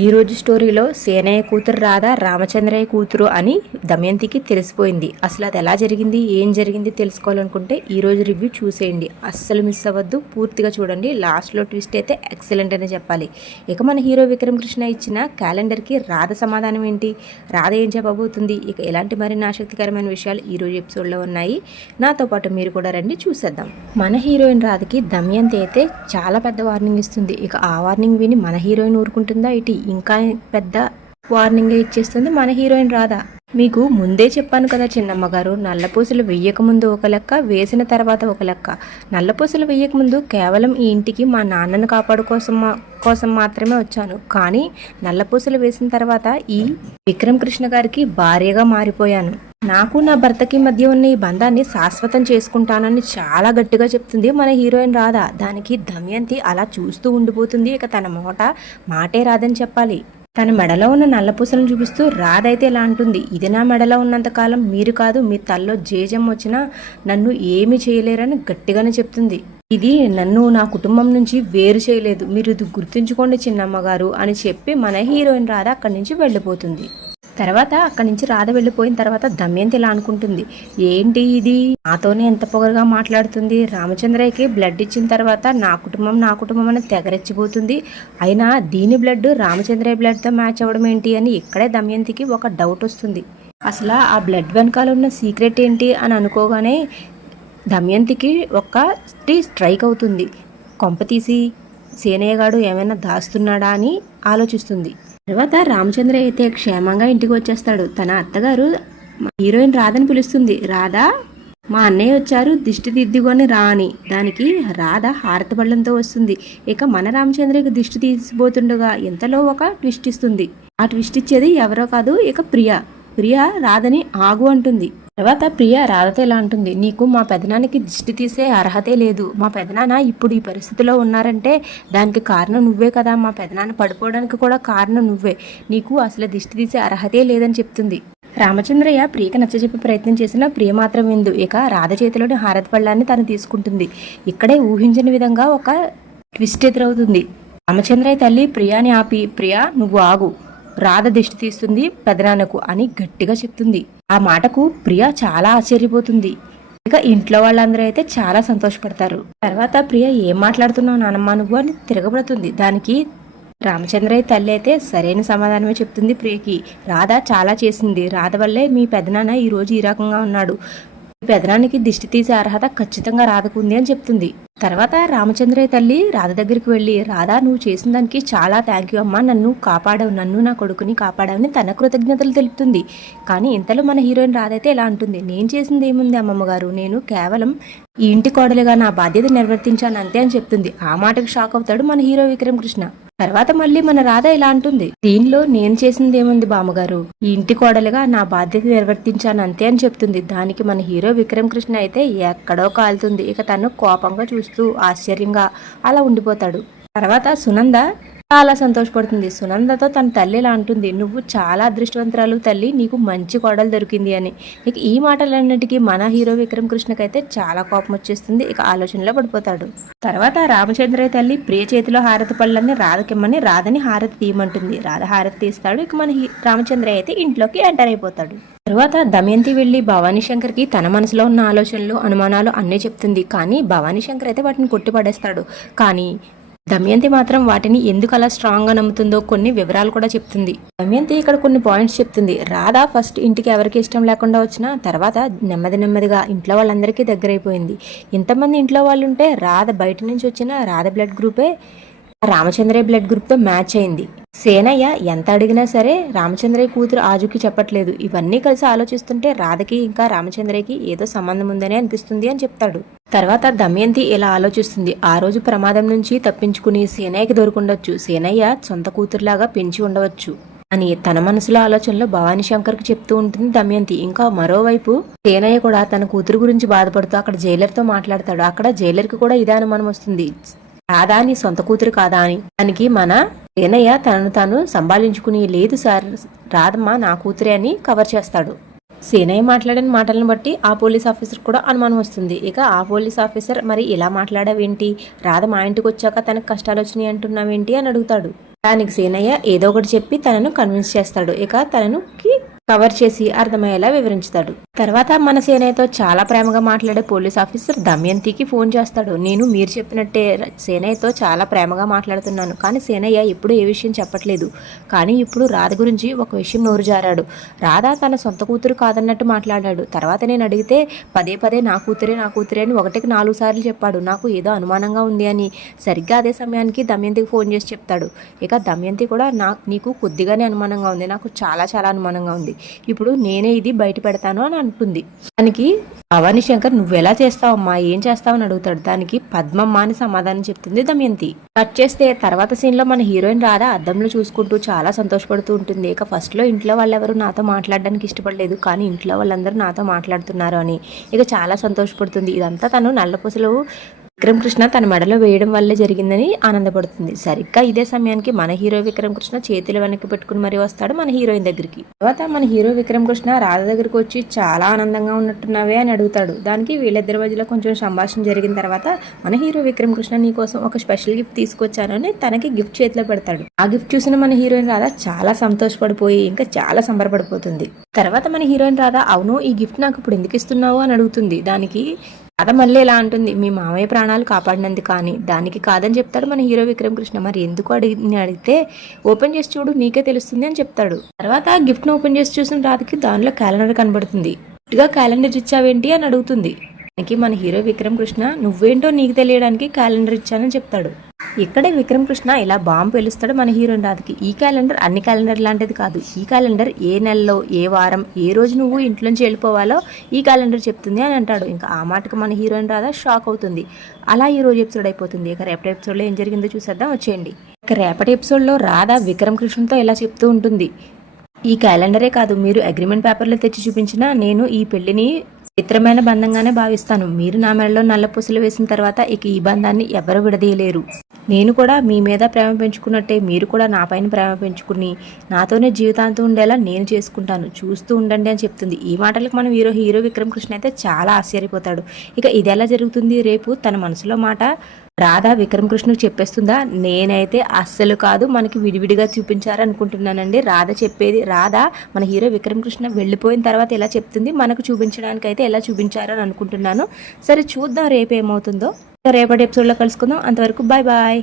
ఈ రోజు స్టోరీలో సేనయ్య కూతురు రాధా రామచంద్రయ్య కూతురు అని దమయంతికి తెలిసిపోయింది. అసలు అది ఎలా జరిగింది, ఏం జరిగింది తెలుసుకోవాలనుకుంటే ఈ రోజు రివ్యూ చూసేయండి. అస్సలు మిస్ అవ్వద్దు, పూర్తిగా చూడండి. లాస్ట్లో ట్విస్ట్ అయితే ఎక్సలెంట్ అని చెప్పాలి. ఇక మన హీరో విక్రమ్ కృష్ణ ఇచ్చిన క్యాలెండర్కి రాధ సమాధానం ఏంటి, రాధ ఏం చెప్పబోతుంది, ఇక ఎలాంటి మరిన్ని ఆసక్తికరమైన విషయాలు ఈ రోజు ఎపిసోడ్లో ఉన్నాయి. నాతో పాటు మీరు కూడా రండి చూసేద్దాం. మన హీరోయిన్ రాధకి దమయంతి అయితే చాలా పెద్ద వార్నింగ్ ఇస్తుంది. ఇక ఆ వార్నింగ్ విని మన హీరోయిన్ ఊరుకుంటుందా ఇటు ఇంకా పెద్ద వార్నింగ్ ఇచ్చేస్తుంది మన హీరోయిన్ రాధ. మీకు ముందే చెప్పాను కదా చిన్నమ్మ గారు, నల్లపూసలు వెయ్యకముందు ఒక లెక్క, వేసిన తర్వాత ఒక లెక్క. నల్లపూసలు వెయ్యకముందు కేవలం ఈ ఇంటికి మా నాన్నను కాపాడు కోసం మాత్రమే వచ్చాను. కానీ నల్లపూసలు వేసిన తర్వాత ఈ విక్రమ్ కృష్ణ గారికి భార్యగా మారిపోయాను. నాకు నా భర్తకి మధ్య ఉన్న ఈ బంధాన్ని శాశ్వతం చేసుకుంటానని చాలా గట్టిగా చెప్తుంది మన హీరోయిన్ రాధ. దానికి దమయంతి అలా చూస్తూ ఉండిపోతుంది. ఇక తన మాటే రాదని చెప్పాలి. తన మెడలో ఉన్న నల్లపూసలను చూపిస్తూ రాధ అయితే ఇలా అంటుంది, ఇది నా మెడలో ఉన్నంతకాలం మీరు కాదు, మీ తల్లో జేజం వచ్చినా నన్ను ఏమీ చేయలేరని గట్టిగానే చెప్తుంది. ఇది నన్ను నా కుటుంబం నుంచి వేరు చేయలేదు, మీరు ఇది గుర్తుంచుకోండి చిన్నమ్మగారు అని చెప్పి మన హీరోయిన్ రాధ అక్కడి నుంచి వెళ్ళిపోతుంది. తర్వాత అక్కడి నుంచి రాధ వెళ్ళిపోయిన తర్వాత దమయంతి ఇలా అనుకుంటుంది, ఏంటి ఇది నాతోనే ఎంత పొగరుగా మాట్లాడుతుంది, రామచంద్రయ్యకి బ్లడ్ ఇచ్చిన తర్వాత నా కుటుంబం అని తెగరెచ్చిపోతుంది, అయినా దీని బ్లడ్ రామచంద్రయ్య బ్లడ్తో మ్యాచ్ అవ్వడం ఏంటి అని ఇక్కడే దమయంతికి ఒక డౌట్ వస్తుంది. అసలు ఆ బ్లడ్ వెనకాల ఉన్న సీక్రెట్ ఏంటి అని అనుకోగానే దమయంతికి ఒక స్ట్రైక్ అవుతుంది. కొంప తీసి సేనయ్య గాడు ఏమైనా దాస్తున్నాడా అని ఆలోచిస్తుంది. తర్వాత రామచంద్ర అయితే క్షేమంగా ఇంటికి వచ్చేస్తాడు. తన అత్తగారు హీరోయిన్ రాధని పిలుస్తుంది. రాధా, మా అన్నయ్య వచ్చారు, దిష్టి దిద్దుకొని రా అని. దానికి రాధ హారతి బళ్ళంతో వస్తుంది. ఇక మన రామచంద్రకి దిష్టి తీసిపోతుండగా ఇంతలో ఒక ట్విస్ట్ ఇస్తుంది. ఆ ట్విస్ట్ ఇచ్చేది ఎవరో కాదు, ఇక ప్రియ రాధని ఆగు అంటుంది. తర్వాత ప్రియ రాధతో ఇలా అంటుంది, నీకు మా పెదనానికి దిష్టి తీసే అర్హతే లేదు. మా పెదనాన్న ఇప్పుడు ఈ పరిస్థితిలో ఉన్నారంటే దానికి కారణం నువ్వే కదా, మా పెదనాన్న పడిపోవడానికి కూడా కారణం నువ్వే, నీకు అసలు దిష్టి తీసే అర్హతే లేదని చెప్తుంది. రామచంద్రయ్య ప్రియకి నచ్చజెప్పే ప్రయత్నం చేసినా ప్రియ మాత్రం విందు. ఇక రాధ చేతిలోని హారతి పళ్ళాన్ని తను తీసుకుంటుంది. ఇక్కడే ఊహించని విధంగా ఒక ట్విస్ట్ ఎదురవుతుంది. రామచంద్రయ్య తల్లి ప్రియాని ఆపి, ప్రియా నువ్వు ఆగు, రాధ దిష్టి తీస్తుంది పెదనాన్నకు అని గట్టిగా చెప్తుంది. ఆ మాటకు ప్రియ చాలా ఆశ్చర్యపోతుంది. ఇక ఇంట్లో వాళ్ళందరూ అయితే చాలా సంతోషపడతారు. తర్వాత ప్రియ ఏం మాట్లాడుతున్నావు నానమ్మ నువ్వు అని తిరగబడుతుంది. దానికి రామచంద్రయ్య తల్లి అయితే సరైన సమాధానమే చెప్తుంది ప్రియకి. రాధ చాలా చేసింది, రాధ వల్లే మీ పెదనాన్న ఈ రోజు ఈ రకంగా ఉన్నాడు, పెదనానికి దిష్టి తీసే అర్హత ఖచ్చితంగా రాధకుంది అని చెప్తుంది. తర్వాత రామచంద్రయ్య తల్లి రాధ దగ్గరికి వెళ్ళి, రాధా నువ్వు చేసిన దానికి చాలా థ్యాంక్ యూ అమ్మా, నన్ను కాపాడావు, నన్ను నా కొడుకుని కాపాడావని తన కృతజ్ఞతలు తెలుపుతుంది. కానీ ఇంతలో మన హీరోయిన్ రాధ అయితే ఎలా అంటుంది, నేను చేసింది ఏముంది అమ్మమ్మ గారు, నేను కేవలం ఈ ఇంటి కోడలిగా నా బాధ్యత నిర్వర్తించాను అంతే అని చెప్తుంది. ఆ మాటకు షాక్ అవుతాడు మన హీరో విక్రమ్ కృష్ణ. తర్వాత మళ్ళీ మన రాధ ఇలా అంటుంది, దీనిలో నేను చేసింది ఏముంది బామ్మగారు, ఈ ఇంటి కోడలుగా నా బాధ్యత నిర్వర్తించాను అంతే అని చెప్తుంది. దానికి మన హీరో విక్రమ్ కృష్ణ అయితే ఎక్కడో కాలుతుంది. ఇక తను కోపంగా చూస్తూ ఆశ్చర్యంగా అలా ఉండిపోతాడు. తర్వాత సునంద చాలా సంతోషపడుతుంది. సునందతో తన తల్లి ఇలా అంటుంది, నువ్వు చాలా అదృష్టవంతురాలు తల్లి, నీకు మంచి కోడలు దొరికింది అని. ఇక ఈ మాటలన్నిటికీ మన హీరో విక్రమ్ కృష్ణకైతే చాలా కోపం వచ్చేస్తుంది. ఇక ఆలోచనలో పడిపోతాడు. తర్వాత రామచంద్రయ్య తల్లి ప్రియ చేతిలో హారతి పళ్ళని రాధకిమ్మని రాధని హారతి తీయమంటుంది. రాధ హారతి తీస్తాడు. ఇక మన రామచంద్రయ్య అయితే ఇంట్లోకి ఎంటర్ అయిపోతాడు. తర్వాత దమయంతి వెళ్లి భవానీ శంకర్కి తన మనసులో ఉన్న ఆలోచనలు అనుమానాలు అన్నీ చెప్తుంది. కానీ భవానీ శంకర్ అయితే వాటిని కొట్టిపడేస్తాడు. కానీ దమయంతి మాత్రం వాటిని ఎందుకు అలా స్ట్రాంగ్ గా నమ్ముతుందో కొన్ని వివరాలు కూడా చెప్తుంది. దమయంతి ఇక్కడ కొన్ని పాయింట్స్ చెప్తుంది. రాధ ఫస్ట్ ఇంటికి ఎవరికి ఇష్టం లేకుండా వచ్చినా తర్వాత నెమ్మదిగా ఇంట్లో వాళ్ళందరికీ దగ్గరైపోయింది. ఇంతమంది ఇంట్లో వాళ్ళు ఉంటే రాధ బయట నుంచి వచ్చిన రాధ బ్లడ్ గ్రూపే రామచంద్రయ్య బ్లడ్ గ్రూప్ తో మ్యాచ్ అయింది. సేనయ్య ఎంత అడిగినా సరే రామచంద్రయ్య కూతురు ఆజుకి చెప్పట్లేదు. ఇవన్నీ కలిసి ఆలోచిస్తుంటే రాధకి ఇంకా రామచంద్రయ్యకి ఏదో సంబంధం ఉందని అనిపిస్తుంది అని చెప్తాడు. తర్వాత దమయంతి ఇలా ఆలోచిస్తుంది, ఆ రోజు ప్రమాదం నుంచి తప్పించుకుని సేనయ్యకి దొరుకుండొచ్చు, సేనయ్య సొంత కూతురులాగా పెంచి ఉండవచ్చు అని తన మనసులో ఆలోచనలో భవానీ శంకర్కి చెప్తూ ఉంటుంది దమయంతి. ఇంకా మరోవైపు సేనయ్య కూడా తన కూతురు గురించి బాధపడుతూ అక్కడ జైలర్తో మాట్లాడతాడు. అక్కడ జైలర్కి కూడా ఇదే అనుమానం వస్తుంది, రాధా నీ సొంత కూతురు కాదా అని. దానికి మన సేనయ్య తనను తాను సంభాళించుకుని, లేదు సార్ రాధమ్మ నా కూతురే అని కవర్ చేస్తాడు. సేనయ్య మాట్లాడిన మాటలను బట్టి ఆ పోలీస్ ఆఫీసర్ కూడా అనుమానం వస్తుంది. ఇక ఆ పోలీస్ ఆఫీసర్ మరి ఇలా మాట్లాడావేంటి, రాధ మా ఇంటికి వచ్చాక తనకు కష్టాలు వచ్చినాయి అంటున్నావేంటి అని అడుగుతాడు. దానికి సీనయ్య ఏదో ఒకటి చెప్పి తనను కన్విన్స్ చేస్తాడు. ఇక తనకి కవర్ చేసి అర్థమయ్యేలా వివరించుతాడు. తర్వాత మన సేనయ్యతో చాలా ప్రేమగా మాట్లాడే పోలీస్ ఆఫీసర్ దమయంతికి ఫోన్ చేస్తాడు. నేను మీరు చెప్పినట్టే సేనయ్యతో చాలా ప్రేమగా మాట్లాడుతున్నాను, కానీ సేనయ్య ఎప్పుడు ఏ విషయం చెప్పట్లేదు. కానీ ఇప్పుడు రాధ గురించి ఒక విషయం నోరు జారాడు. రాధ తన సొంత కూతురు కాదన్నట్టు మాట్లాడాడు. తర్వాత నేను అడిగితే పదే పదే నా కూతురే అని 1కి 4 సార్లు చెప్పాడు. నాకు ఏదో అనుమానంగా ఉంది అని. సరిగ్గా అదే సమయానికి దమయంతికి ఫోన్ చేసి చెప్తాడు. ఇక దమయంతి కూడా నీకు కొద్దిగానే అనుమానంగా ఉంది, నాకు చాలా చాలా అనుమానంగా ఉంది, ఇప్పుడు నేనే ఇది బయట పెడతాను అని అంటుంది. దానికి భవానీ శంకర్ నువ్వెలా చేస్తావమ్మా, ఏం చేస్తావని అడుగుతాడు. దానికి పద్మమ్మ అని సమాధానం చెప్తుంది దమయంతి. కట్ చేస్తే తర్వాత సీన్ లో మన హీరోయిన్ రాధ అద్దంలో చూసుకుంటూ చాలా సంతోషపడుతూ ఉంటుంది. ఇక ఫస్ట్ లో ఇంట్లో వాళ్ళెవరు నాతో మాట్లాడడానికి ఇష్టపడలేదు, కానీ ఇంట్లో వాళ్ళందరూ నాతో మాట్లాడుతున్నారు అని ఇక చాలా సంతోషపడుతుంది. ఇదంతా తను నల్లపూసలు విక్రమ్ కృష్ణ తన మెడలో వేయడం వల్లే జరిగిందని ఆనందపడుతుంది. సరిగ్గా ఇదే సమయానికి మన హీరో విక్రమ్ కృష్ణ చేతులు వెనక్కి పెట్టుకుని మరీ వస్తాడు మన హీరోయిన్ దగ్గరికి. తర్వాత మన హీరో విక్రమ్ కృష్ణ రాధ దగ్గరికి వచ్చి చాలా ఆనందంగా ఉన్నట్టున్నావే అని అడుగుతాడు. దానికి వీళ్ళిద్దరి మధ్యలో కొంచెం సంభాషణ జరిగిన తర్వాత మన హీరో విక్రమ్ కృష్ణ నీ కోసం ఒక స్పెషల్ గిఫ్ట్ తీసుకొచ్చాను అని తనకి గిఫ్ట్ చేతిలో పెడతాడు. ఆ గిఫ్ట్ చూసిన మన హీరోయిన్ రాధ చాలా సంతోషపడిపోయి ఇంకా చాలా సంబరపడిపోతుంది. తర్వాత మన హీరోయిన్ రాధ అవును ఈ గిఫ్ట్ నాకు ఇప్పుడు ఎందుకు ఇస్తున్నావు అని అడుగుతుంది. దానికి రాధ మళ్ళీ ఎలా అంటుంది, మీ మామయ్య ప్రాణాలు కాపాడినందుకు, కానీ దానికి కాదని చెప్తాడు మన హీరో విక్రమ్ కృష్ణ. మరి ఎందుకు అడిగితే ఓపెన్ చేసి చూడు నీకే తెలుస్తుంది అని చెప్తాడు. తర్వాత గిఫ్ట్ ను ఓపెన్ చేసి చూసిన రాధకి దానిలో క్యాలెండర్ కనబడుతుంది. గా క్యాలెండర్ ఇచ్చావేంటి అని అడుగుతుంది. దానికి మన హీరో విక్రమ్ కృష్ణ నువ్వేంటో నీకు తెలియడానికి క్యాలెండర్ ఇచ్చానని చెప్తాడు. ఇక్కడే విక్రమ్ కృష్ణ ఇలా బాంబు పేలుస్తాడు మన హీరోయిన్ రాధకి. ఈ క్యాలెండర్ అన్ని క్యాలెండర్ లాంటిది కాదు. ఈ క్యాలెండర్ ఏ నెలలో ఏ వారం ఏ రోజు నువ్వు ఇంట్లోంచి వెళ్ళిపోవాలో ఈ క్యాలెండర్ చెప్తుంది అని అంటాడు. ఇంకా ఆ మాటకు మన హీరోయిన్ రాధ షాక్ అవుతుంది. అలా ఈ రోజు ఎపిసోడ్ అయిపోతుంది. ఇక రేపటి ఎపిసోడ్లో ఏం జరిగిందో చూసేద్దాం వచ్చేయండి. ఇక రేపటి ఎపిసోడ్లో రాధ విక్రమ్ కృష్ణతో ఇలా చెప్తూ ఉంటుంది, ఈ క్యాలెండరే కాదు మీరు అగ్రిమెంట్ పేపర్లో తెచ్చి చూపించినా నేను ఈ పెళ్లిని పవిత్రమైన బంధంగానే భావిస్తాను. మీరు నా మెడలో నల్ల పూసలు వేసిన తర్వాత ఇక ఈ బంధాన్ని ఎవరు విడదీయలేరు. నేను కూడా మీ మీద ప్రేమ పెంచుకున్నట్టే మీరు కూడా నా పైన ప్రేమ పెంచుకుని నాతోనే జీవితాంతం ఉండేలా నేను చేసుకుంటాను, చూస్తూ ఉండండి అని చెప్తుంది. ఈ మాటలకు మనం హీరో విక్రమ్ కృష్ణ అయితే చాలా ఆశ్చర్యపోతాడు. ఇక ఇది ఎలా జరుగుతుంది, రేపు తన మనసులో మాట రాధ విక్రమ్ కృష్ణకు చెప్పేస్తుందా? నేనైతే అస్సలు కాదు, మనకి విడివిడిగా చూపించారనుకుంటున్నానండి. రాధ మన హీరో విక్రమ్ కృష్ణ వెళ్ళిపోయిన తర్వాత ఎలా చెప్తుంది, మనకు చూపించడానికి అయితే ఎలా చూపించారని అనుకుంటున్నాను. సరే చూద్దాం రేపు ఏమవుతుందో. రేపటి ఎపిసోడ్లో కలుసుకుందాం. అంతవరకు బాయ్ బాయ్.